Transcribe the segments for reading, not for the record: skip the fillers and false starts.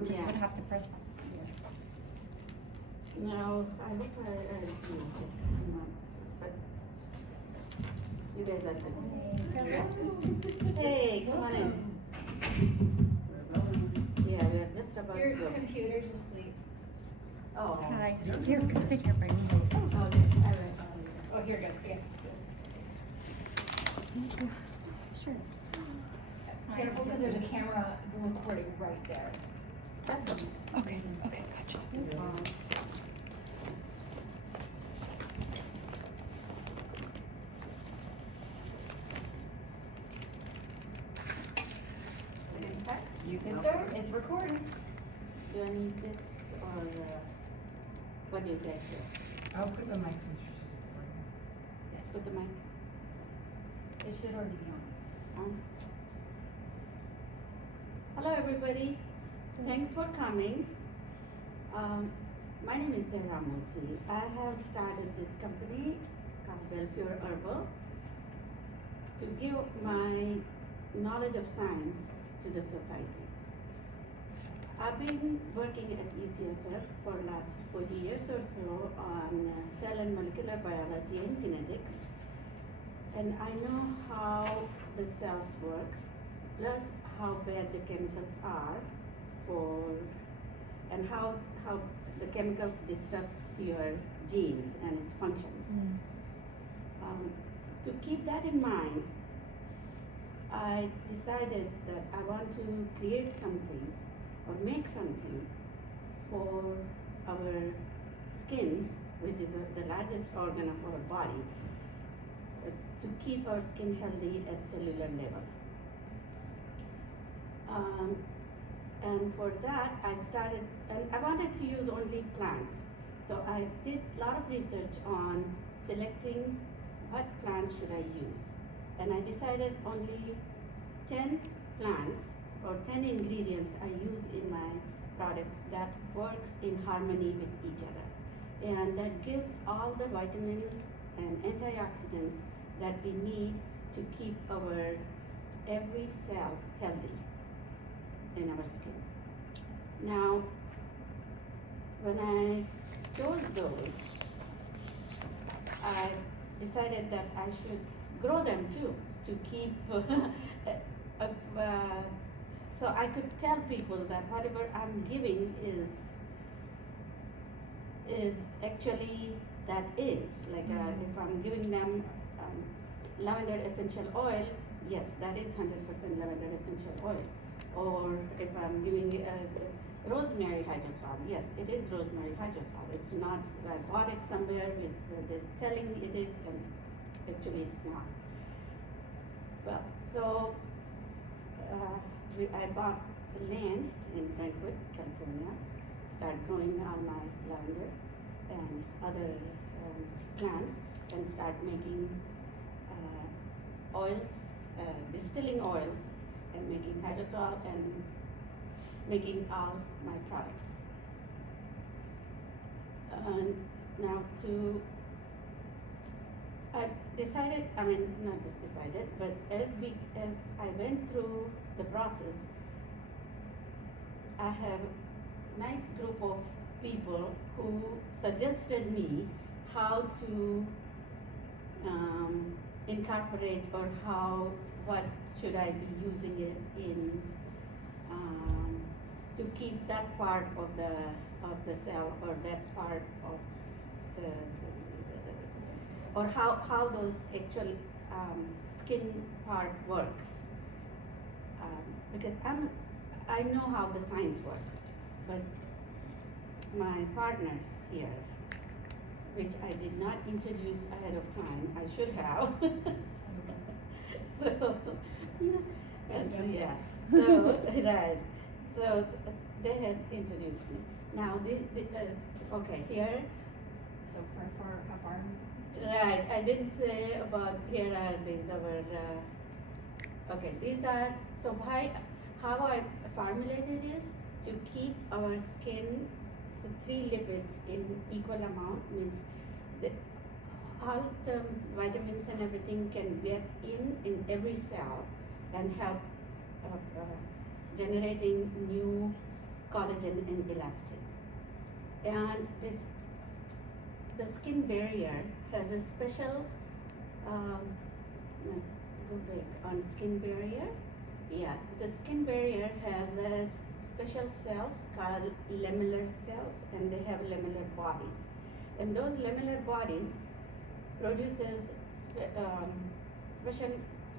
just Yeah. would have to press. No, I hope I use it. But you guys are good. Hey, come on in. Yeah, we are just about Your to go. computer's asleep. Oh. Hi. Here, come sit here, Brittany. Okay, all right. Oh, here it goes, yeah. Thank you. Sure. Careful, because there's a camera recording right there. That's okay. Okay, okay, gotcha. You can start, it's recording. Do I need this or what do you guys do? I'll put the mic since she's just recording. Yes. Put the mic It should already be on. on. Hello, everybody. Thanks for coming. My name is Zahra Murthy. I have started this company called Belfiore Herbal to give my knowledge of science to the society. I've been working at UCSF for the last 40 years or so on cell and molecular biology and genetics. And I know how the cells works, plus how bad the chemicals are and how the chemicals disrupts your genes and its functions. To keep that in mind, I decided that I want to create something or make something for our skin, which is the largest organ of our body, to keep our skin healthy at cellular level. And for that, I started, and I wanted to use only plants. So I did a lot of research on selecting what plants should I use. And I decided only 10 plants or 10 ingredients I use in my products that works in harmony with each other. And that gives all the vitamins and antioxidants that we need to keep our every cell healthy in our skin. Now, when I chose those, I decided that I should grow them too, to keep, so I could tell people that whatever I'm giving is actually that is, like if I'm giving them lavender essential oil, yes, that is 100% lavender essential oil. Or if I'm giving rosemary hydrosol, yes, it is rosemary hydrosol. It's not, I bought it somewhere where they're telling me it is, and actually it's not. Well, so I bought land in Brentwood, California, start growing all my lavender and other plants, and start making oils, distilling oils, and making hydrosol and making all my products. Now I decided, I mean, not just decided, but as I went through the process, I have a nice group of people who suggested me how to incorporate or what should I be using it in to keep that part of the cell or that part of or how those actual skin part works, because I know how the science works, but my partners here, which I did not introduce ahead of time, I should have. So, yeah, so, right, so they had introduced me. Now, okay, here, so How far? right, I didn't say about, here are these our, okay, these are, so how I formulated is to keep our skin, so 3 lipids in equal amount, means all the vitamins and everything can get in every cell and help generating new collagen and elastin. And the skin barrier has a special, go back on skin barrier. Yeah, the skin barrier has a special cells called lamellar cells, and they have lamellar bodies. And those lamellar bodies produces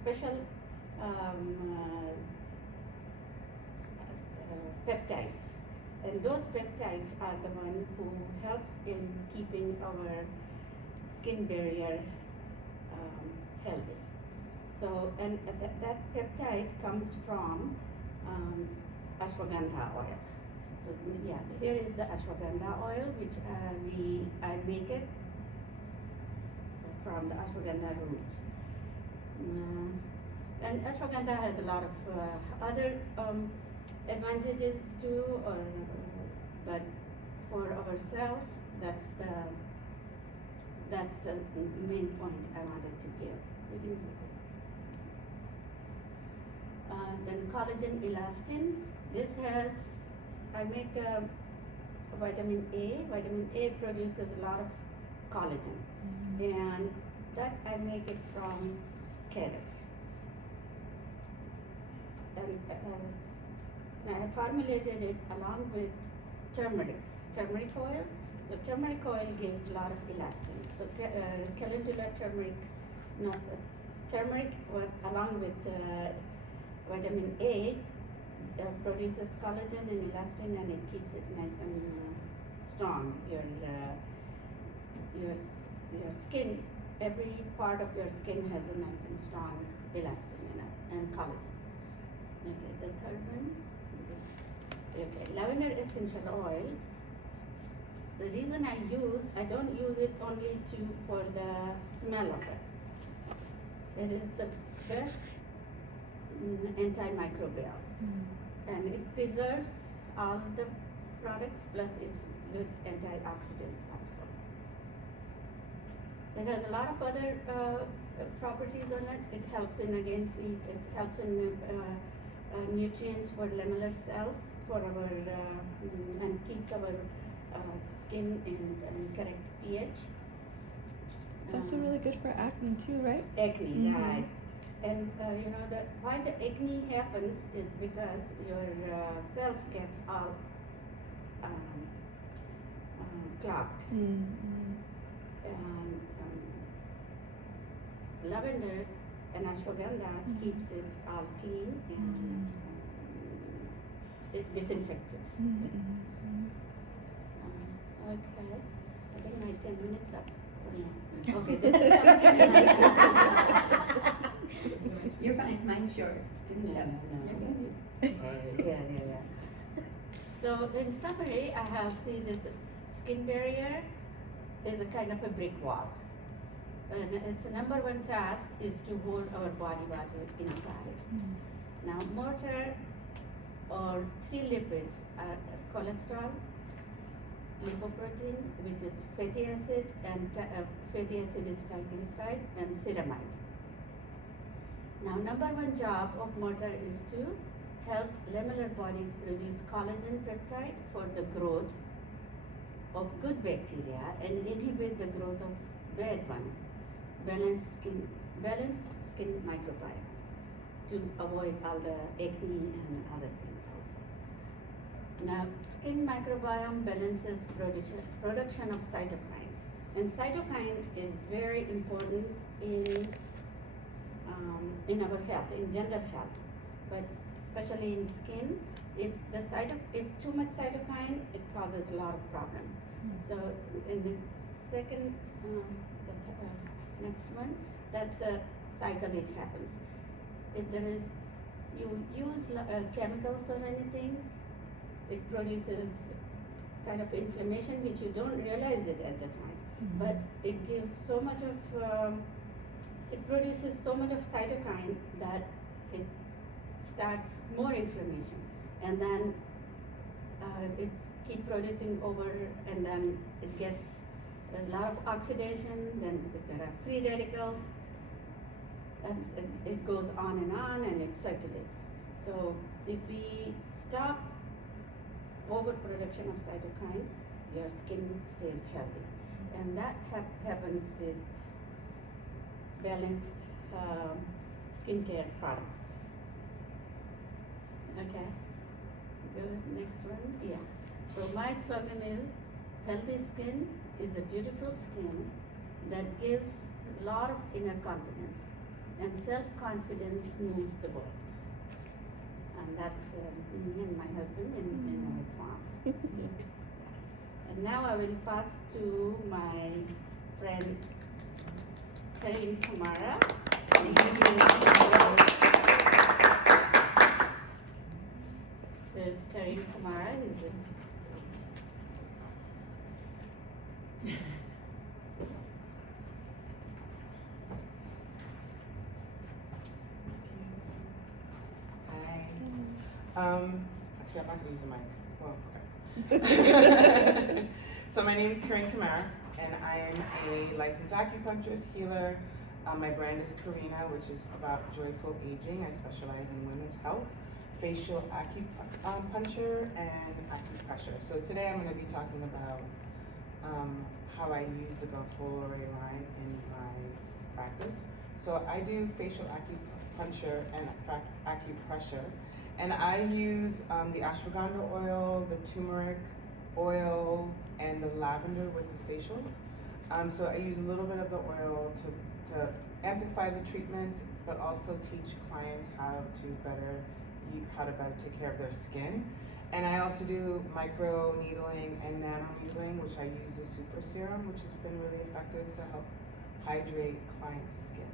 special peptides, and those peptides are the one who helps in keeping our skin barrier healthy. So, and that peptide comes from ashwagandha oil. So yeah, here is the ashwagandha oil, which I make it from the ashwagandha root. And ashwagandha has a lot of other advantages too, but for ourselves, that's the main point I wanted to give. Then collagen elastin. This has, I make vitamin A. Vitamin A produces a lot of collagen, and that I make it from carrot. And I formulated it along with turmeric oil. So turmeric oil gives a lot of elastin. So calendula turmeric, turmeric along with vitamin A produces collagen and elastin, and it keeps it nice and strong. Your skin, every part of your skin has a nice and strong elastin in it, and collagen. Okay, the third one. Okay, lavender essential oil. The reason I don't use it only for the smell of it. It is the best antimicrobial, and it preserves all the products, plus it's good antioxidants also. It has a lot of other properties on it. It helps in it helps in nutrients for lamellar cells for our and keeps our skin in correct pH. It's also really good for acne too, right? Acne, right? And why the acne happens is because your cells gets all clogged. And lavender and ashwagandha keeps it all clean and it disinfected. Okay, I think my 10 minutes up. Okay, this is You're fine, mine's short. Yeah. So in summary, I have this skin barrier is a kind of a brick wall. And its number one task is to hold our body water inside. Now mortar or three lipids are cholesterol, lipoprotein, which is fatty acid, and fatty acid is triglyceride, and ceramide. Now, number one job of mortar is to help lamellar bodies produce collagen peptide for the growth of good bacteria and inhibit the growth of bad one, balanced skin microbiome, to avoid all the acne and other things also. Now, skin microbiome balances production of cytokine, and cytokine is very important in our health, in general health, but especially in skin. If too much cytokine, it causes a lot of problem. So in the second, next one, that's a cycle. It happens. If you use chemicals or anything, it produces kind of inflammation which you don't realize it at the time, but it gives so much of it produces so much of cytokine that it starts more inflammation, and then it keep producing over, and then it gets a lot of oxidation, then there are free radicals, and it goes on, and it circulates. So if we stop overproduction of cytokine, your skin stays healthy. And that happens with balanced skincare products. Okay, go next one. Yeah. So my slogan is, healthy skin is a beautiful skin that gives a lot of inner confidence, and self-confidence moves the world. And that's me and my husband in our farm. And now I will pass to my friend Karim Kumara. There's Karim Kumara. Actually, I'm not gonna use the mic. Well, okay. So my name is Corinne Kamara, and I am a licensed acupuncturist, healer. My brand is Karina, which is about joyful aging. I specialize in women's health, facial acupuncture, and acupressure. So today I'm gonna be talking about how I use the Belfiore line in my practice. So I do facial acupuncture and acupressure. And I use the ashwagandha oil, the turmeric oil, and the lavender with the facials. So I use a little bit of the oil to amplify the treatments, but also teach clients how to better take care of their skin. And I also do micro needling and nano needling, which I use the super serum, which has been really effective to help hydrate clients' skin.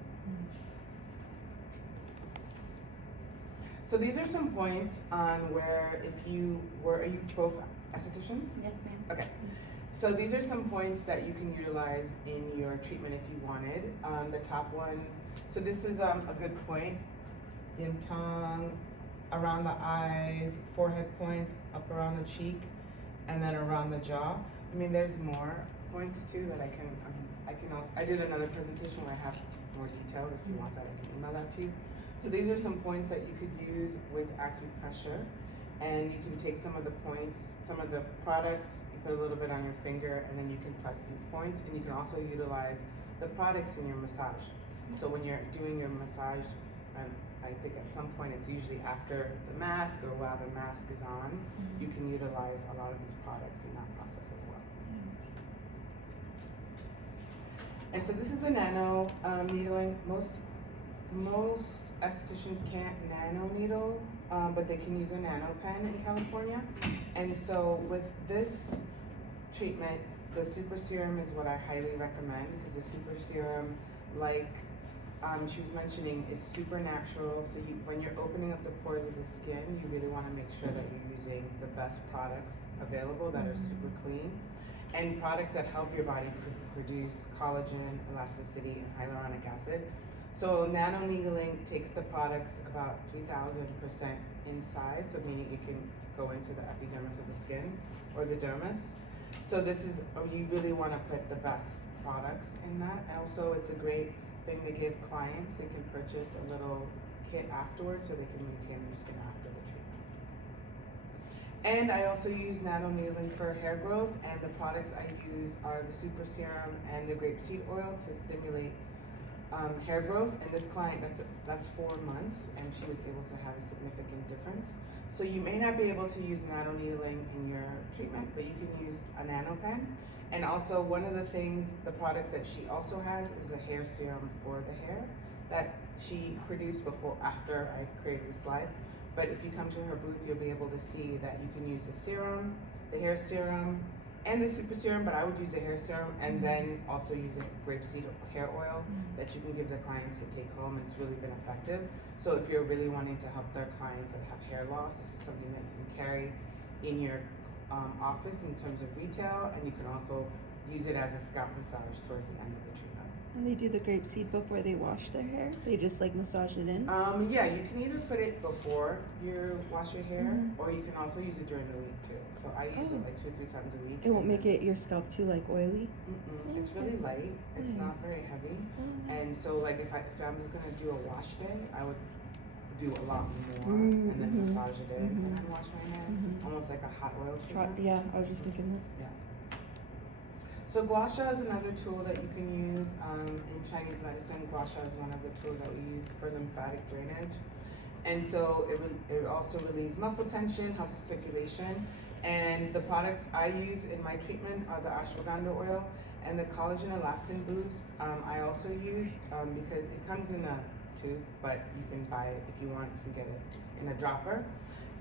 So these are some points on where are you both estheticians? Yes, ma'am. Okay. So these are some points that you can utilize in your treatment if you wanted. The top one, so this is a good point. Yin tongue, around the eyes, forehead points, up around the cheek, and then around the jaw. I mean, there's more points too that I can also, I did another presentation where I have more details. If you want that, I can email that to you. So these are some points that you could use with acupressure, and you can take some of the points, some of the products, you put a little bit on your finger, and then you can press these points, and you can also utilize the products in your massage. So when you're doing your massage, I think at some point it's usually after the mask or while the mask is on, you can utilize a lot of these products in that process as well. And so this is the nano needling. Most estheticians can't nano needle, but they can use a nano pen in California. And so with this treatment, the super serum is what I highly recommend, because the super serum, like she was mentioning, is super natural. So when you're opening up the pores of the skin, you really want to make sure that you're using the best products available that are super clean, and products that help your body produce collagen, elasticity, and hyaluronic acid. So nano needling takes the products about 3,000% inside, so meaning it can go into the epidermis of the skin or the dermis. So this is, you really want to put the best products in that. And also it's a great thing to give clients. They can purchase a little kit afterwards so they can maintain their skin after the treatment. And I also use nano needling for hair growth, and the products I use are the super serum and the grapeseed oil to stimulate hair growth. And this client, that's 4 months, and she was able to have a significant difference. So you may not be able to use nano needling in your treatment, but you can use a nano pen. And also one of the things, the products that she also has is a hair serum for the hair that she produced after I created the slide. But if you come to her booth, you'll be able to see that you can use the serum, the hair serum, and the super serum, but I would use a hair serum and then also use a grapeseed hair oil that you can give the clients to take home. It's really been effective. So if you're really wanting to help their clients that have hair loss, this is something that you can carry in your office in terms of retail, and you can also use it as a scalp massage towards the end of the treatment. And they do the grapeseed before they wash their hair? They just like massage it in? Yeah, you can either put it before you wash your hair, or you can also use it during the week too. So I use it like 2 or 3 times a week. It won't make your scalp too like oily? It's really light. It's not Nice. very heavy. Oh, nice. And so like if I was gonna do a wash day, do a lot more and then Mhm. massage it in and Mhm. then wash my hair, Mhm. almost like a hot oil Try, treatment. yeah, I was just thinking that. So gua sha is another tool that you can use. In Chinese medicine, gua sha is one of the tools that we use for lymphatic drainage. And so it also relieves muscle tension, helps with circulation. And the products I use in my treatment are the ashwagandha oil and the collagen elastin boost. I also use because it comes in a tube, but you can buy it if you want. You can get it in a dropper.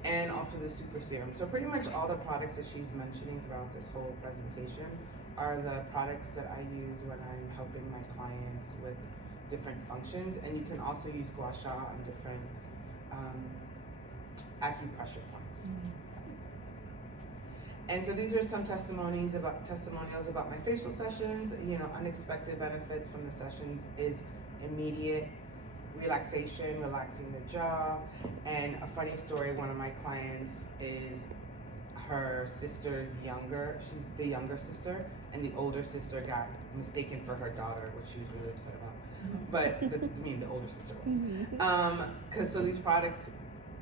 And also the super serum. So pretty much all the products that she's mentioning throughout this whole presentation are the products that I use when I'm helping my clients with different functions. And you can also use gua sha on different acupressure points. And so these are some testimonials about my facial sessions. You know, unexpected benefits from the sessions is immediate relaxation, relaxing the jaw. And a funny story, one of my clients is her sister's she's the younger sister, and the older sister got mistaken for her daughter, which she was really upset about. But the older sister was. Because so these products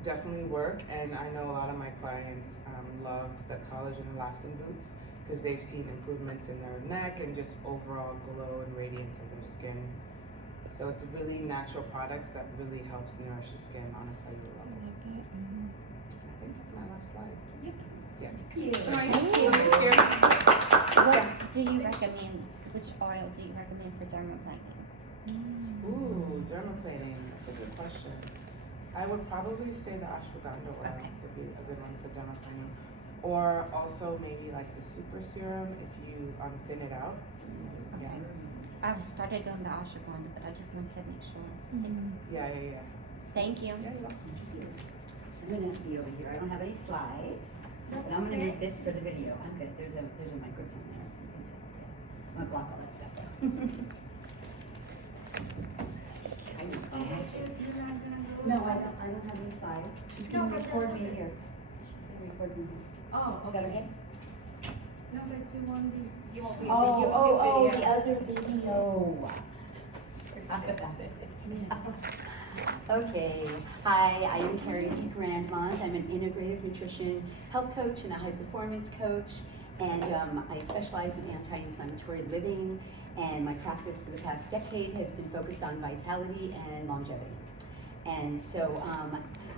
definitely work, and I know a lot of my clients love the collagen elastin boost because they've seen improvements in their neck and just overall glow and radiance of their skin. So it's really natural products that really helps nourish the skin on a cellular level. I think that's my last slide. Yeah. Thank Thank you. you. What do you recommend? Which oil do you recommend for dermaplaning? Ooh, dermaplaning. That's a good question. I would probably say the ashwagandha oil Okay. would be a good one for dermaplaning. Or also maybe like the super serum if you thin it out. Yeah. I've started doing the ashwagandha, but I just wanted to make sure. Yeah. Thank you. Yeah, you're welcome. I'm gonna be over here. I don't have any slides, but I'm gonna move this for the video. I'm good. There's a microphone there. Okay, so, okay. I'm gonna block all that stuff out. No, I don't have any slides. She's gonna record me here. She's gonna record me here. Oh, Is that okay? No, but you won't be, you won't be. Oh, the other video. Forgot about it. Okay. Hi, I am Carrie T. Grandmont. I'm an integrative nutrition health coach and a high performance coach. And I specialize in anti-inflammatory living. And my practice for the past decade has been focused on vitality and longevity. And so,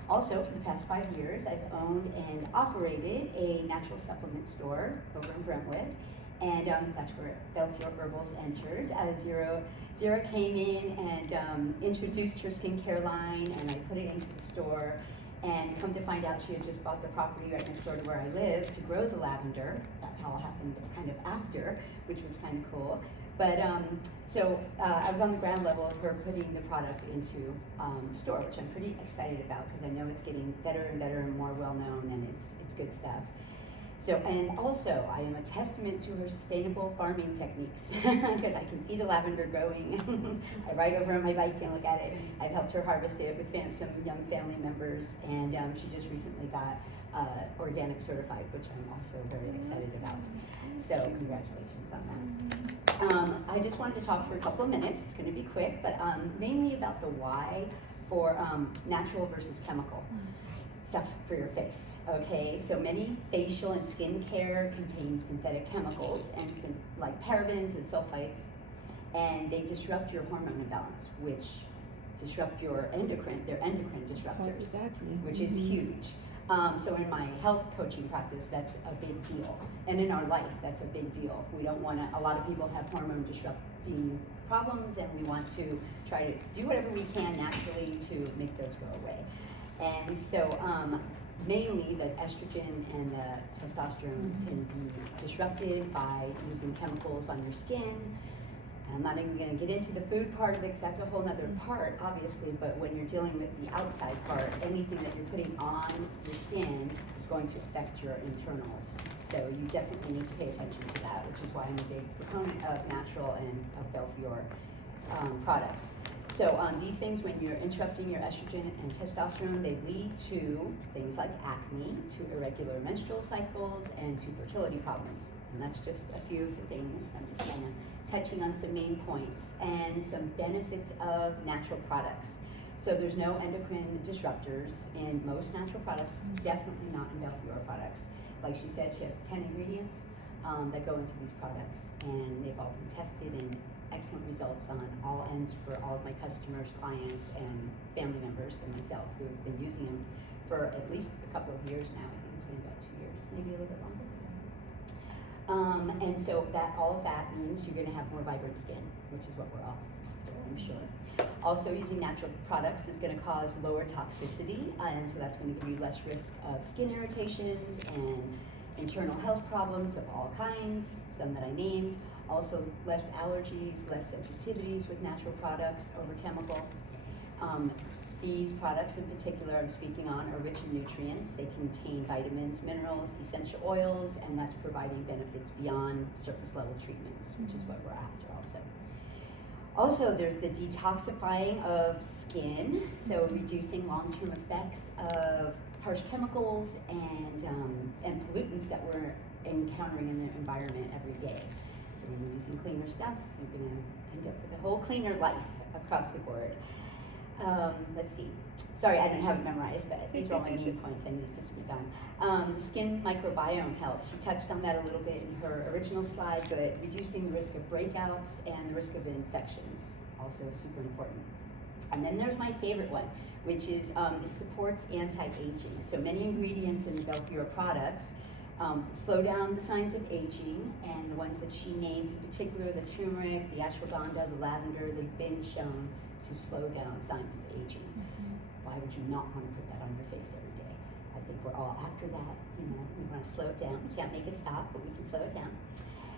also for the past 5 years, I've owned and operated a natural supplement store over in Brentwood. And that's where Belfiore Herbals entered. Zira came in and introduced her skincare line, and I put it into the store. And come to find out, she had just bought the property right next door to where I live to grow the lavender. That all happened kind of after, which was kind of cool. But so I was on the ground level of her putting the product into the store, which I'm pretty excited about because I know it's getting better and better and more well known, and it's good stuff. So, and also, I am a testament to her sustainable farming techniques because I can see the lavender growing. I ride over on my bike and look at it. I've helped her harvest it with some young family members, and she just recently got organic certified, which I'm also very excited about. So, congratulations on that. I just wanted to talk for a couple of minutes. It's going to be quick, but mainly about the why for natural versus chemical stuff for your face. Okay, so many facial and skincare contain synthetic chemicals and like parabens and sulfites, and they disrupt your hormone imbalance, which disrupt their endocrine disruptors, which is huge. So in my health coaching practice, that's a big deal, and in our life, that's a big deal. We don't want to. A lot of people have hormone disrupting problems, and we want to try to do whatever we can naturally to make those go away. And so mainly the estrogen and the testosterone can be disrupted by using chemicals on your skin. And I'm not even going to get into the food part of it because that's a whole other part, obviously, but when you're dealing with the outside part, anything that you're putting on your skin is going to affect your internals. So you definitely need to pay attention to that, which is why I'm a big proponent of natural and of Belfiore products. So these things, when you're interrupting your estrogen and testosterone, they lead to things like acne, to irregular menstrual cycles, and to fertility problems. And that's just a few of the things. I'm just kind of touching on some main points and some benefits of natural products. So there's no endocrine disruptors in most natural products, definitely not in Belfiore products. Like she said, she has 10 ingredients that go into these products, and they've all been tested and excellent results on all ends for all of my customers, clients, and family members and myself who have been using them for at least a couple of years now. I think it's been about 2 years, maybe a little bit longer. And so that all of that means you're gonna have more vibrant skin, which is what we're all after, I'm sure. Also, using natural products is gonna cause lower toxicity, and so that's gonna give you less risk of skin irritations and internal health problems of all kinds, some that I named. Also, less allergies, less sensitivities with natural products over chemical. These products in particular I'm speaking on are rich in nutrients. They contain vitamins, minerals, essential oils, and that's providing benefits beyond surface level treatments, which is what we're after also. Also, there's the detoxifying of skin, so reducing long-term effects of harsh chemicals and pollutants that we're encountering in the environment every day. So when you're using cleaner stuff, you're gonna end up with a whole cleaner life across the board. Let's see. Sorry, I don't have it memorized, but these are all my main points I needed to speak on. The skin microbiome health. She touched on that a little bit in her original slide, but reducing the risk of breakouts and the risk of infections, also super important. And then there's my favorite one, which is it supports anti-aging. So many ingredients in the Belfiore products slow down the signs of aging, and the ones that she named in particular, the turmeric, the ashwagandha, the lavender, they've been shown to slow down signs of aging. Why would you not want to put that on your face every day? I think we're all after that, you know, we want to slow it down. We can't make it stop, but we can slow it down.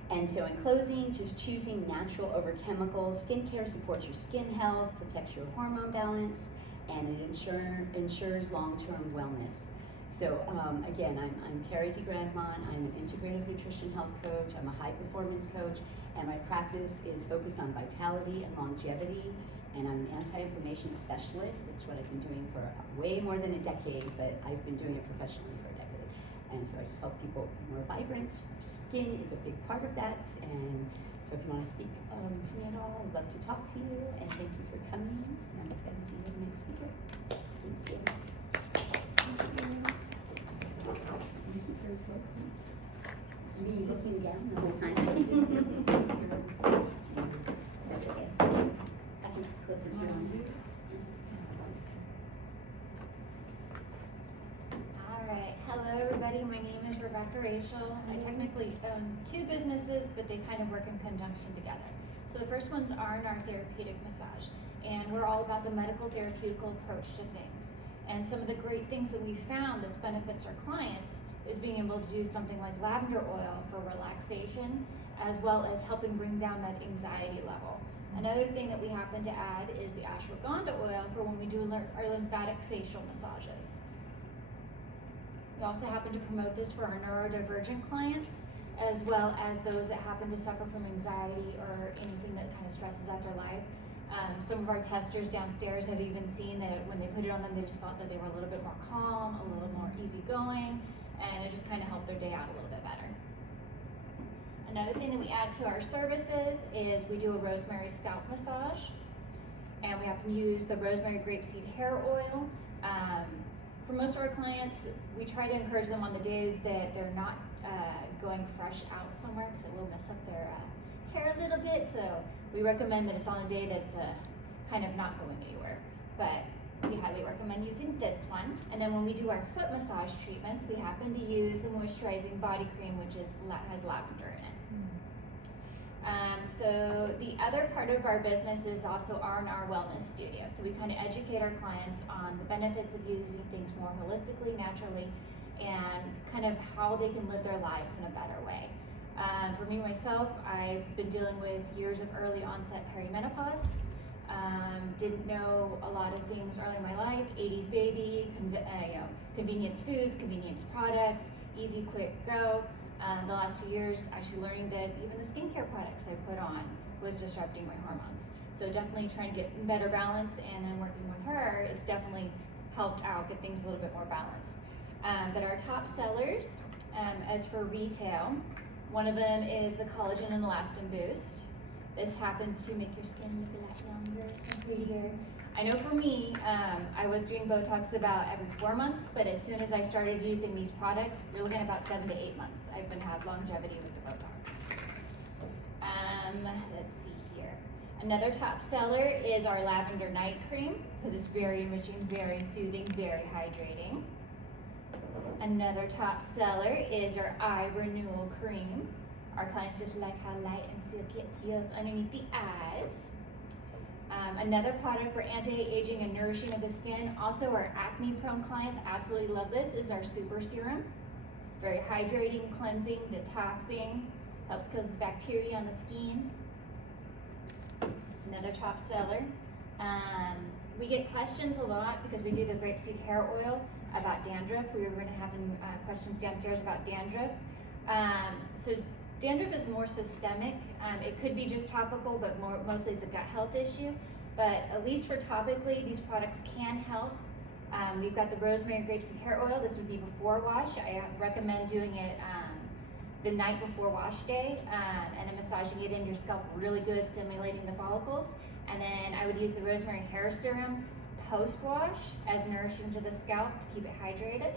And so in closing, just choosing natural over chemicals. Skincare supports your skin health, protects your hormone balance, and it ensures long-term wellness. So again, I'm Carrie DeGrandmont. I'm an integrative nutrition health coach. I'm a high performance coach, and my practice is focused on vitality and longevity. And I'm an anti-inflammation specialist. That's what I've been doing for way more than a decade, but I've been doing it professionally for a decade. And so I just help people be more vibrant. Skin is a big part of that. And so if you want to speak to me at all, I'd love to talk to you. And thank you for coming. And I'm excited to hear the next speaker. Thank you. Me looking down the whole time. Alright, hello everybody, my name is Rebecca Rachel. I technically own two businesses, but they kind of work in conjunction together. So the first one's R&R Therapeutic Massage, and we're all about the medical therapeutical approach to things. And some of the great things that we found that benefits our clients is being able to do something like lavender oil for relaxation, as well as helping bring down that anxiety level. Another thing that we happen to add is the ashwagandha oil for when we do our lymphatic facial massages. We also happen to promote this for our neurodivergent clients, as well as those that happen to suffer from anxiety or anything that kind of stresses out their life. Some of our testers downstairs have even seen that when they put it on them, they just felt that they were a little bit more calm, a little more easygoing, and it just kind of helped their day out a little bit better. Another thing that we add to our services is we do a rosemary scalp massage, and we happen to use the rosemary grapeseed hair oil. For most of our clients, we try to encourage them on the days that they're not going fresh out somewhere, because it will mess up their hair a little bit. So we recommend that it's on a day that's kind of not going anywhere. But we highly recommend using this one. And then when we do our foot massage treatments, we happen to use the moisturizing body cream, which has lavender in it. So the other part of our business is also R&R Wellness Studio. So we kind of educate our clients on the benefits of using things more holistically, naturally, and kind of how they can live their lives in a better way. For me, myself, I've been dealing with years of early onset perimenopause. Didn't know a lot of things early in my life, 80s baby, convenience foods, convenience products, easy, quick, go. The last 2 years, actually learning that even the skincare products I put on was disrupting my hormones. So definitely trying to get in better balance, and then working with her has definitely helped out get things a little bit more balanced. But our top sellers, as for retail, one of them is the Collagen and Elastin Boost. This happens to make your skin look a lot younger and prettier. I know for me, I was doing Botox about every 4 months, but as soon as I started using these products, you're looking at about 7 to 8 months. I've been have longevity with the Botox. Let's see here. Another top seller is our lavender night cream because it's very enriching, very soothing, very hydrating. Another top seller is our eye renewal cream. Our clients just like how light and silky it feels underneath the eyes. Another product for anti-aging and nourishing of the skin, also our acne-prone clients absolutely love this, is our Super Serum. Very hydrating, cleansing, detoxing, helps kill the bacteria on the skin. Another top seller. We get questions a lot because we do the grapeseed hair oil about dandruff. We were going to have questions downstairs about dandruff. So dandruff is more systemic. It could be just topical, but mostly it's a gut health issue. But at least for topically, these products can help. We've got the rosemary grapeseed hair oil. This would be before wash. I recommend doing it the night before wash day, and then massaging it into your scalp really good, stimulating the follicles. And then I would use the rosemary hair serum post-wash as nourishing to the scalp to keep it hydrated.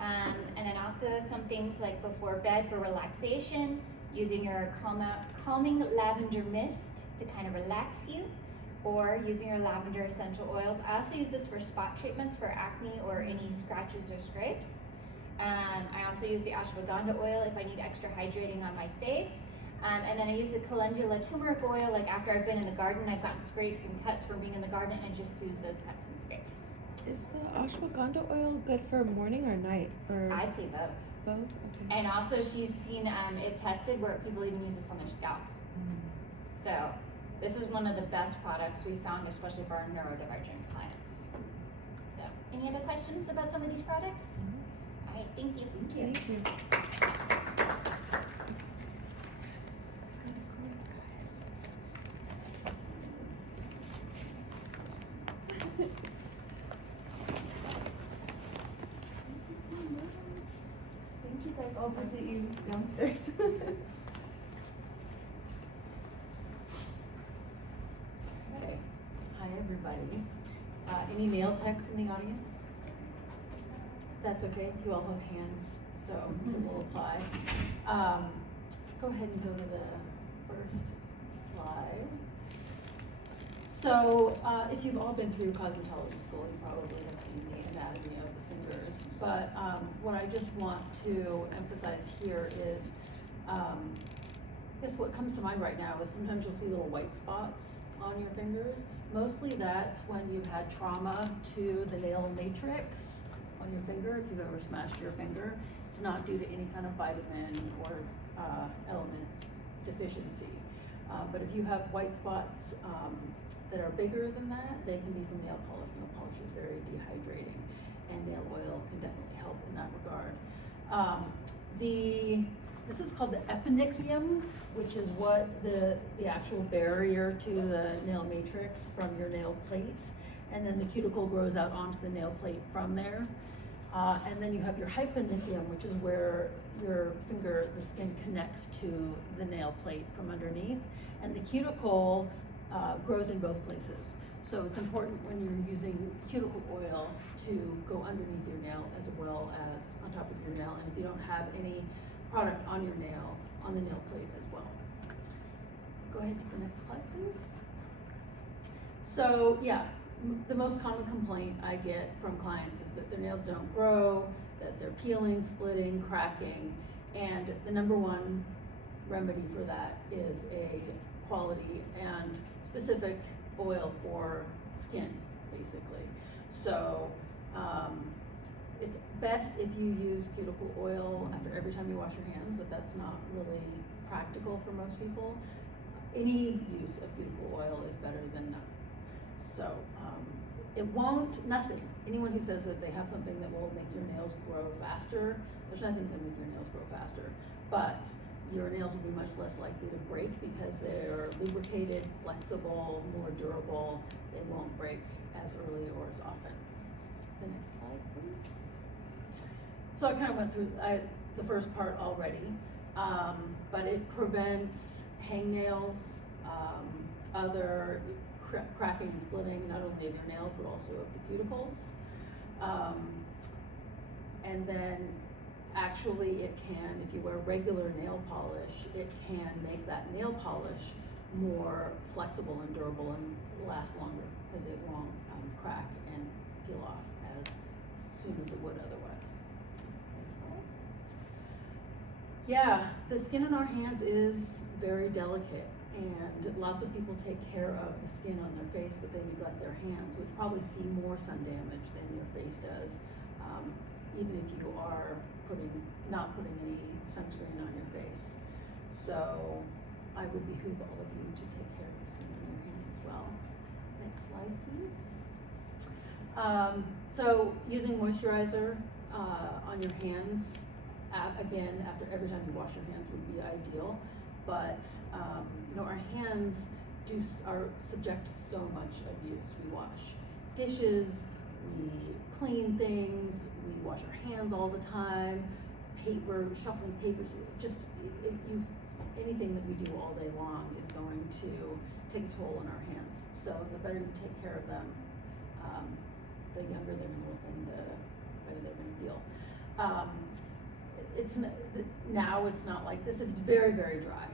And then also some things like before bed for relaxation, using your calming lavender mist to kind of relax you, or using your lavender essential oils. I also use this for spot treatments for acne or any scratches or scrapes. I also use the ashwagandha oil if I need extra hydrating on my face. And then I use the calendula turmeric oil, like after I've been in the garden, I've gotten scrapes and cuts from being in the garden, and it just soothes those cuts and scrapes. Is the ashwagandha oil good for morning or night? Or I'd say both. both? Okay. And also she's seen it tested where people even use this on their scalp. So this is one of the best products we found, especially for our neurodivergent clients. So any other questions about some of these products? All right, thank you. Thank you. Thank you guys. I'll visit you downstairs. Okay. Hi, everybody. Any nail techs in the audience? That's okay. You all have hands, so it will apply. Go ahead and go to the first slide. So, if you've all been through cosmetology school, you probably have seen the anatomy of the fingers. But what I just want to emphasize here is, I guess what comes to mind right now is sometimes you'll see little white spots on your fingers. Mostly that's when you've had trauma to the nail matrix on your finger. If you've ever smashed your finger, it's not due to any kind of vitamin or elements deficiency. But if you have white spots that are bigger than that, they can be from nail polish. Nail polish is very dehydrating, and nail oil can definitely help in that regard. This is called the eponychium, which is what the actual barrier to the nail matrix from your nail plate, and then the cuticle grows out onto the nail plate from there. And then you have your hyponychium, which is where your finger, the skin connects to the nail plate from underneath, and the cuticle grows in both places. So it's important when you're using cuticle oil to go underneath your nail as well as on top of your nail, and if you don't have any product on your nail, on the nail plate as well. Go ahead to the next slide, please. So yeah, the most common complaint I get from clients is that their nails don't grow, that they're peeling, splitting, cracking, and the number one remedy for that is a quality and specific oil for skin, basically. So it's best if you use cuticle oil after every time you wash your hands, but that's not really practical for most people. Any use of cuticle oil is better than none. So it won't, nothing. Anyone who says that they have something that will make your nails grow faster, there's nothing that makes your nails grow faster. But your nails will be much less likely to break because they're lubricated, flexible, more durable. They won't break as early or as often. The next slide, please. So I kind of went through the first part already, but it prevents hangnails, other cracking and splitting, not only of your nails, but also of the cuticles. And then actually it can, if you wear regular nail polish, it can make that nail polish more flexible and durable and last longer because it won't crack and peel off as soon as it would otherwise. Yeah, the skin on our hands is very delicate, and lots of people take care of the skin on their face, but they neglect their hands, which probably see more sun damage than your face does, even if you are not putting any sunscreen on your face. So I would behoove all of you to take care of the skin on your hands as well. Next slide, please. So using moisturizer on your hands, again, after every time you wash your hands would be ideal, but you know, our hands are subject to so much abuse. We wash dishes, we clean things, we wash our hands all the time, shuffling papers, just anything that we do all day long is going to take a toll on our hands. So the better you take care of them, the younger they're gonna look and the better they're gonna feel. Now it's not like this. It's very, very dry.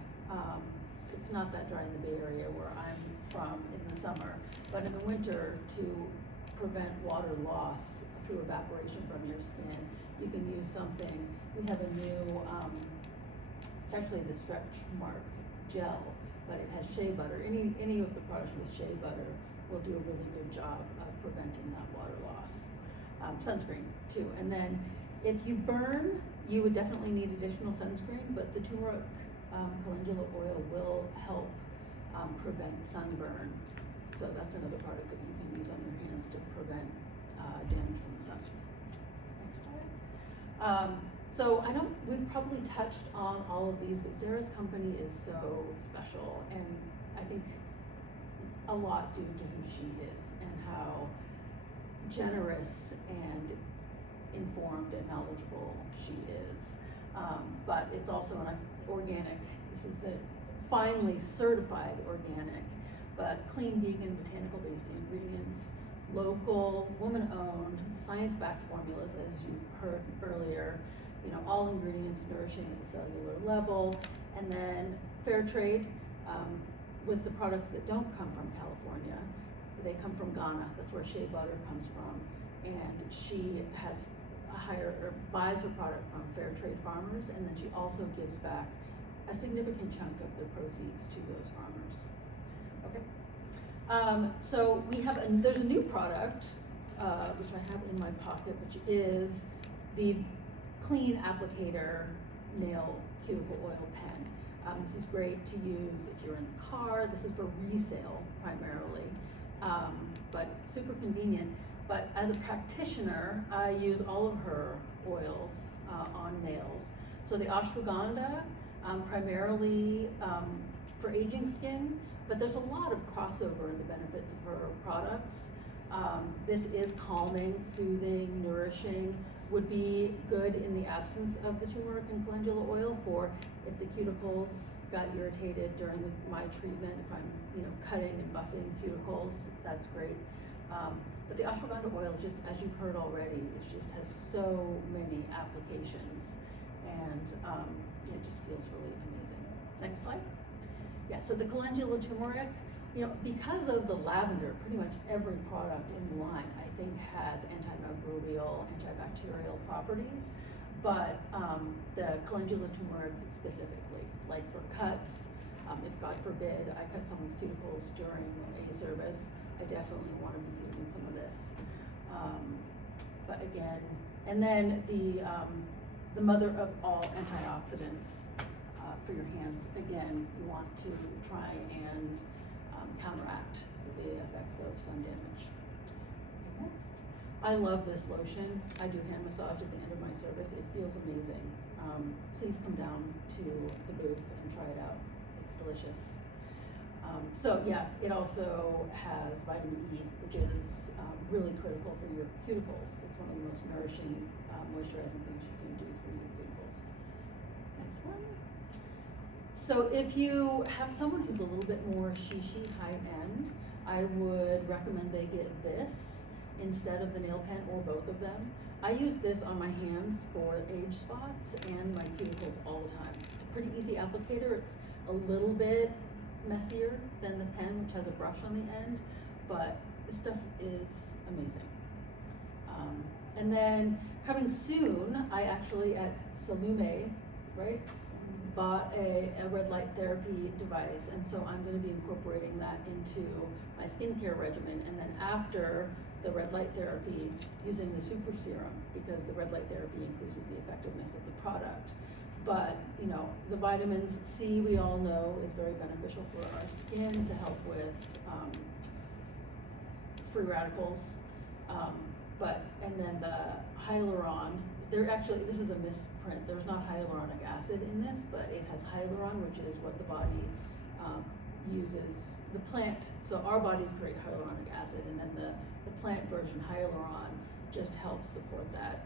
It's not that dry in the Bay Area where I'm from in the summer, but in the winter, to prevent water loss through evaporation from your skin, you can use something. We have a new, it's actually the Stretch Mark gel, but it has shea butter. Any of the products with shea butter will do a really good job of preventing that water loss. Sunscreen too. And then if you burn, you would definitely need additional sunscreen, but the turmeric calendula oil will help prevent sunburn. So that's another product that you can use on your hands to prevent damage from the sun. Next slide. So we've probably touched on all of these, but Sarah's company is so special, and I think a lot due to who she is and how generous and informed and knowledgeable she is. But it's also an organic. This is the finally certified organic, but clean, vegan, botanical-based ingredients, local, woman-owned, science-backed formulas, as you heard earlier. You know, all ingredients nourishing at the cellular level, and then fair trade with the products that don't come from California. They come from Ghana. That's where shea butter comes from, and she has buys her product from fair trade farmers, and then she also gives back a significant chunk of the proceeds to those farmers. Okay. So there's a new product, which I have in my pocket, which is the Clean Applicator Nail Cuticle Oil Pen. This is great to use if you're in the car. This is for resale primarily, but super convenient. But as a practitioner, I use all of her oils on nails. So the ashwagandha, primarily for aging skin, but there's a lot of crossover in the benefits of her products. This is calming, soothing, nourishing, would be good in the absence of the turmeric and calendula oil for if the cuticles got irritated during my treatment, if I'm cutting and buffing cuticles, that's great. But the ashwagandha oil, just as you've heard already, it just has so many applications, and it just feels really amazing. Next slide. Yeah, so the calendula turmeric, because of the lavender, pretty much every product in the line, I think, has antimicrobial, antibacterial properties, but the calendula turmeric specifically, like for cuts, if God forbid I cut someone's cuticles during a service, I definitely want to be using some of this. But again, and then the mother of all antioxidants for your hands, again, you want to try and counteract the effects of sun damage. Okay, next. I love this lotion. I do hand massage at the end of my service. It feels amazing. Please come down to the booth and try it out. It's delicious. So yeah, it also has vitamin E, which is really critical for your cuticles. It's one of the most nourishing, moisturizing things you can do for your cuticles. Next one. So if you have someone who's a little bit more shishi high end, I would recommend they get this instead of the nail pen or both of them. I use this on my hands for age spots and my cuticles all the time. It's a pretty easy applicator. It's a little bit messier than the pen, which has a brush on the end, but this stuff is amazing. And then coming soon, I actually at Salume, right, bought a red light therapy device, and so I'm going to be incorporating that into my skincare regimen, and then after the red light therapy, using the super serum, because the red light therapy increases the effectiveness of the product. But, you know, the vitamins C, we all know, is very beneficial for our skin to help with free radicals. And then the hyaluron, this is a misprint, there's not hyaluronic acid in this, but it has hyaluron, which is what the body uses, the plant, so our bodies create hyaluronic acid, and then the plant version, hyaluron, just helps support that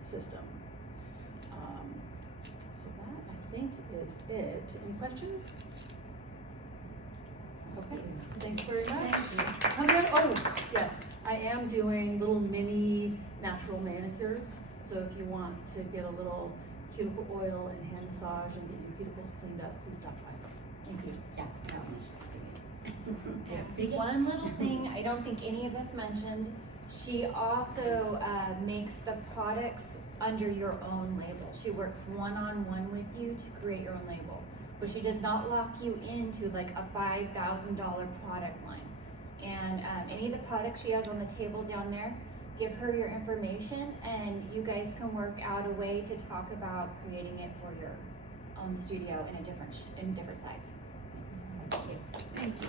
system. So that, I think, is it. Any questions? Okay, thanks very much. I'm good. Oh, yes, I am doing little mini natural manicures. So if you want to get a little cuticle oil and hand massage and get your cuticles cleaned up, please stop by. Thank you. Yeah. One little thing I don't think any of us mentioned, she also makes the products under your own label. She works one-on-one with you to create your own label, but she does not lock you into like a $5,000 product line. And any of the products she has on the table down there, give her your information and you guys can work out a way to talk about creating it for your own studio in a different size. Thank you. Thank you.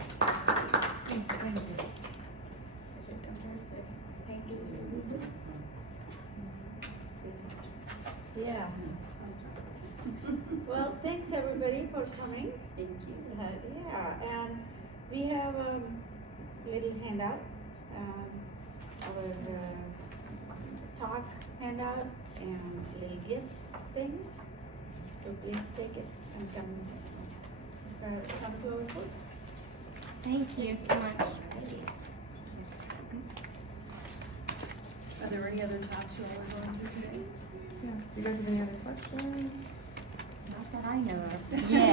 Thank you. Yeah. Well, thanks everybody for coming. Thank you. Yeah, and we have a little handout, our talk handout and little gift things. So please take it and come to our booth. Thank you so much. Are there any other talks you all are going to today? Yeah. Do you guys have any other questions? Not that I know of. Yeah.